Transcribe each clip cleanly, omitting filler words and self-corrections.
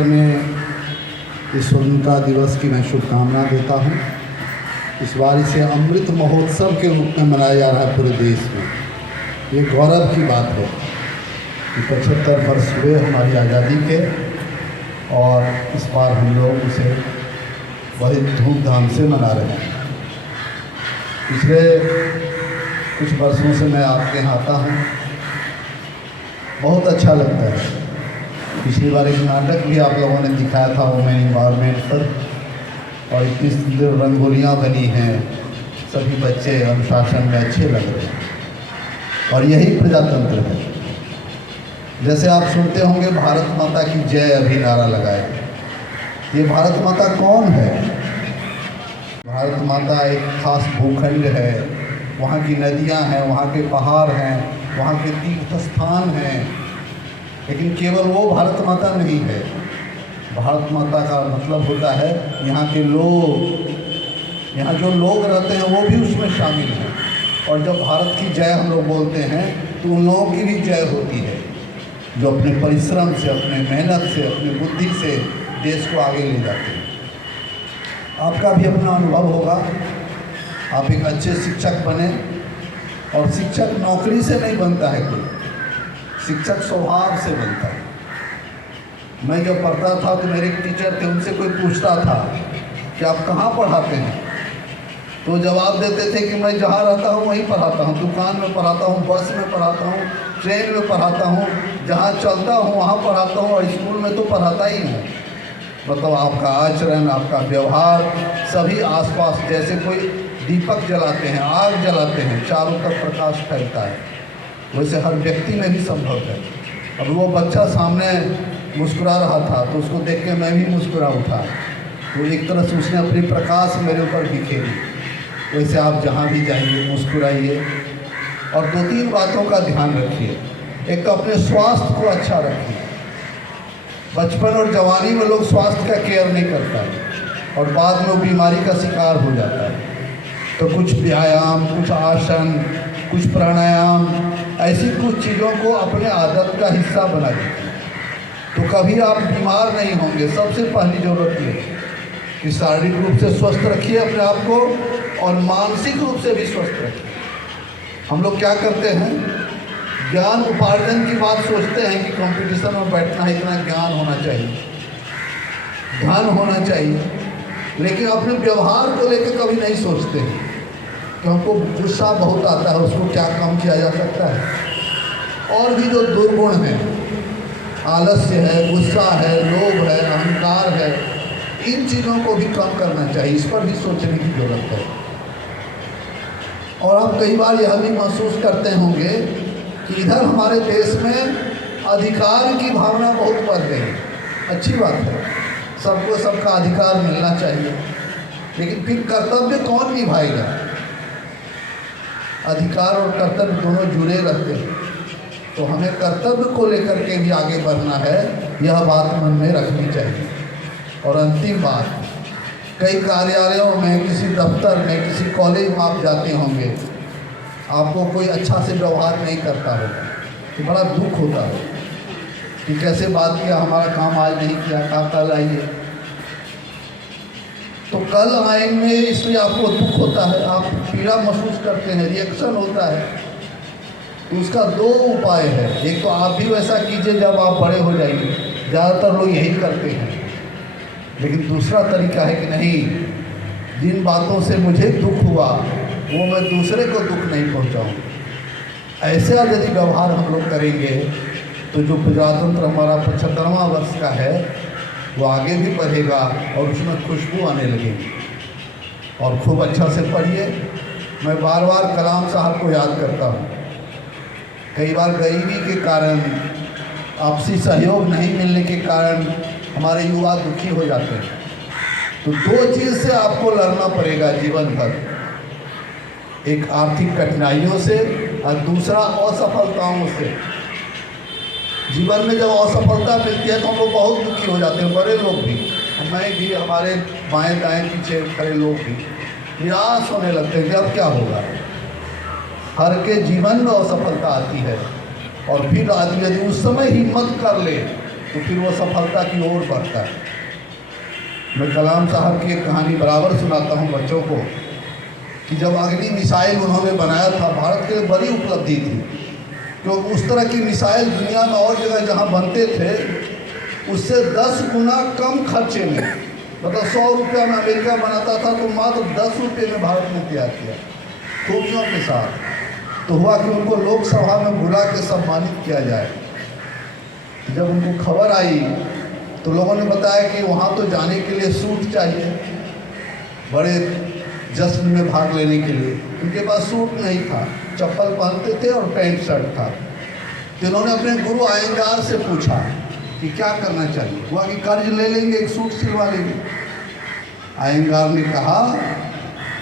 अवसर में इस स्वतंत्रता दिवस की मैं शुभकामना देता हूँ। इस बार इसे अमृत महोत्सव के रूप में मनाया जा रहा है पूरे देश में। ये गौरव की बात है कि 75 वर्ष हुए हमारी आज़ादी के, और इस बार हम लोग उसे बड़ी धूमधाम से मना रहे हैं। पिछले कुछ वर्षों से मैं आपके यहाँ आता हूँ, बहुत अच्छा लगता है। पिछली बार एक नाटक भी आप लोगों ने दिखाया था वुमेन एम्पावरमेंट पर, और इतनी सुंदर रंगोलियाँ बनी हैं, सभी बच्चे अनुशासन में अच्छे लग रहे हैं, और यही प्रजातंत्र है। जैसे आप सुनते होंगे भारत माता की जय अभी नारा लगाए। ये भारत माता कौन है? भारत माता एक खास भूखंड है, वहाँ की नदियाँ हैं, वहाँ के पहाड़ हैं, वहाँ के तीर्थ स्थान हैं, लेकिन केवल वो भारत माता नहीं है। भारत माता का मतलब होता है यहाँ के लोग, यहाँ जो लोग रहते हैं वो भी उसमें शामिल हैं। और जब भारत की जय हम लोग बोलते हैं तो उन लोगों की भी जय होती है जो अपने परिश्रम से, अपने मेहनत से, अपनी बुद्धि से देश को आगे ले जाते हैं। आपका भी अपना अनुभव होगा। आप एक अच्छे शिक्षक बने, और शिक्षक नौकरी से नहीं बनता है कोई, शिक्षक स्वभाव से बनता है। मैं जब पढ़ता था तो मेरे एक टीचर थे, उनसे कोई पूछता था कि आप कहाँ पढ़ाते हैं, तो जवाब देते थे कि मैं जहाँ रहता हूँ वहीं पढ़ाता हूँ, दुकान में पढ़ाता हूँ, बस में पढ़ाता हूँ, ट्रेन में पढ़ाता हूँ, जहाँ चलता हूँ वहाँ पढ़ाता हूँ, और स्कूल में तो पढ़ाता ही हूँ। मतलब आपका आचरण, आपका व्यवहार, सभी आसपास जैसे कोई दीपक जलाते हैं, आग जलाते हैं, चारों तरफ प्रकाश फैलता है, वैसे हर व्यक्ति में भी संभव है। अब वो बच्चा सामने मुस्कुरा रहा था तो उसको देख के मैं भी मुस्कुरा उठा, तो एक तरह से उसने अपनी प्रकाश मेरे ऊपर बिखेरी। वैसे आप जहाँ भी जाइए मुस्कुराइए, और 2-3 बातों का ध्यान रखिए। एक तो अपने स्वास्थ्य को अच्छा रखिए। बचपन और जवानी में लोग स्वास्थ्य का केयर नहीं करता है, और बाद में वो बीमारी का शिकार हो जाता है। तो कुछ व्यायाम, कुछ आसन, कुछ प्राणायाम, ऐसी कुछ चीज़ों को अपने आदत का हिस्सा बना दीजिए, तो कभी आप बीमार नहीं होंगे। सबसे पहली जरूरत ये कि शारीरिक रूप से स्वस्थ रखिए अपने आप को, और मानसिक रूप से भी स्वस्थ रखिए। हम लोग क्या करते हैं, ज्ञान उपार्जन की बात सोचते हैं कि कंपटीशन में बैठना है, इतना ज्ञान होना चाहिए, धन होना चाहिए, लेकिन अपने व्यवहार को लेकर कभी नहीं सोचते हैं कि हमको गुस्सा बहुत आता है, उसको क्या कम किया जा सकता है। और भी जो दुर्गुण हैं, आलस्य है, गुस्सा है, लोभ है, अहंकार है, इन चीज़ों को भी कम करना चाहिए। इस पर भी सोचने की जरूरत है। और आप कई बार यह भी महसूस करते होंगे कि इधर हमारे देश में अधिकार की भावना बहुत बढ़ गई है। अच्छी बात है, सबको सबका अधिकार मिलना चाहिए, लेकिन फिर कर्तव्य कौन निभाएगा? अधिकार और कर्तव्य दोनों जुड़े रहते हैं, तो हमें कर्तव्य को लेकर के भी आगे बढ़ना है, यह बात मन में रखनी चाहिए। और अंतिम बात, कई कार्यालयों में, किसी दफ्तर में, किसी कॉलेज में आप जाते होंगे, आपको कोई अच्छा से व्यवहार नहीं करता होगा, तो बड़ा दुख होता है कि कैसे बात किया, हमारा काम आज नहीं किया, कल आइए। तो कल आएंगे इसलिए आपको दुख होता है, आप पीड़ा महसूस करते हैं, रिएक्शन होता है। तो उसका 2 उपाय है। एक तो आप भी वैसा कीजिए जब आप बड़े हो जाएंगे, ज़्यादातर लोग यही करते हैं। लेकिन दूसरा तरीका है कि नहीं, जिन बातों से मुझे दुख हुआ वो मैं दूसरे को दुख नहीं पहुंचाऊं। ऐसा यदि व्यवहार हम लोग करेंगे तो जो प्रजातंत्र हमारा 75वां वर्ष का है वो आगे भी बढ़ेगा, और उसमें खुशबू आने लगेगी। और खूब अच्छा से पढ़िए। मैं बार बार कलाम साहब को याद करता हूँ। कई बार गरीबी के कारण, आपसी सहयोग नहीं मिलने के कारण हमारे युवा दुखी हो जाते हैं। तो 2 चीज़ से आपको लड़ना पड़ेगा जीवन भर, एक आर्थिक कठिनाइयों से और दूसरा असफलताओं से। जीवन में जब असफलता मिलती है तो हम लोग बहुत दुखी हो जाते हैं, बड़े लोग भी, मैं भी, हमारे बाएं दाएं पीछे खड़े लोग भी निराश होने लगते हैं कि अब क्या होगा। हर के जीवन में असफलता आती है, और फिर आदमी यदि उस समय हिम्मत कर ले तो फिर वो सफलता की ओर बढ़ता है। मैं कलाम साहब की एक कहानी बराबर सुनाता हूँ बच्चों को कि जब अग्नि मिसाइल उन्होंने बनाया था, भारत के लिए बड़ी उपलब्धि थी, क्योंकि उस तरह की मिसाइल दुनिया में और जगह जहाँ बनते थे उससे 10 गुना कम खर्चे में, मतलब 100 रुपया में अमेरिका बनाता था तो मात्र 10 रुपये में भारत ने तैयार किया, खूबियों के साथ। तो हुआ कि उनको लोकसभा में बुला के सम्मानित किया जाए। जब उनको खबर आई तो लोगों ने बताया कि वहाँ तो जाने के लिए सूट चाहिए, बड़े जश्न में भाग लेने के लिए। उनके पास सूट नहीं था, चप्पल पहनते थे और पैंट शर्ट था। तो उन्होंने अपने गुरु आयंगार से पूछा कि क्या करना चाहिए। हुआ कि कर्ज ले लेंगे, एक सूट सिलवा लेंगे। आयंगार ने कहा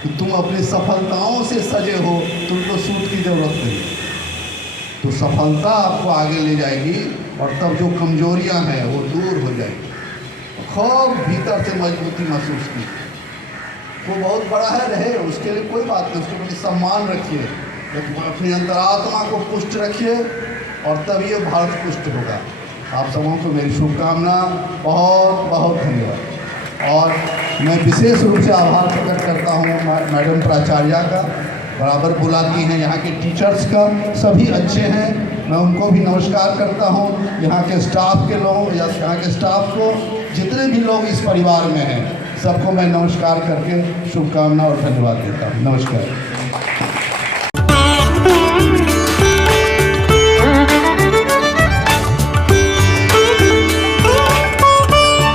कि तुम अपनी सफलताओं से सजे हो, तुमको सूट की जरूरत नहीं। तो सफलता आपको आगे ले जाएगी और तब जो कमजोरियां हैं वो दूर हो जाएगी। खूब भीतर से मजबूती महसूस की। वो बहुत बड़ा है रहे, उसके लिए कोई बात नहीं, उसके प्रति सम्मान रखिए, लेकिन अपनी अंतरात्मा को पुष्ट रखिए और तब ये भारत पुष्ट होगा। आप सबों को मेरी शुभकामना, बहुत बहुत धन्यवाद। और मैं विशेष रूप से आभार प्रकट करता हूँ मैडम प्राचार्या का, बराबर बुलाती हैं, यहाँ के टीचर्स का, सभी अच्छे हैं, मैं उनको भी नमस्कार करता हूँ। यहाँ के स्टाफ के लोग या यहाँ के स्टाफ को, जितने भी लोग इस परिवार में हैं, सबको मैं नमस्कार करके शुभकामना और धन्यवाद देता हूँ। नमस्कार।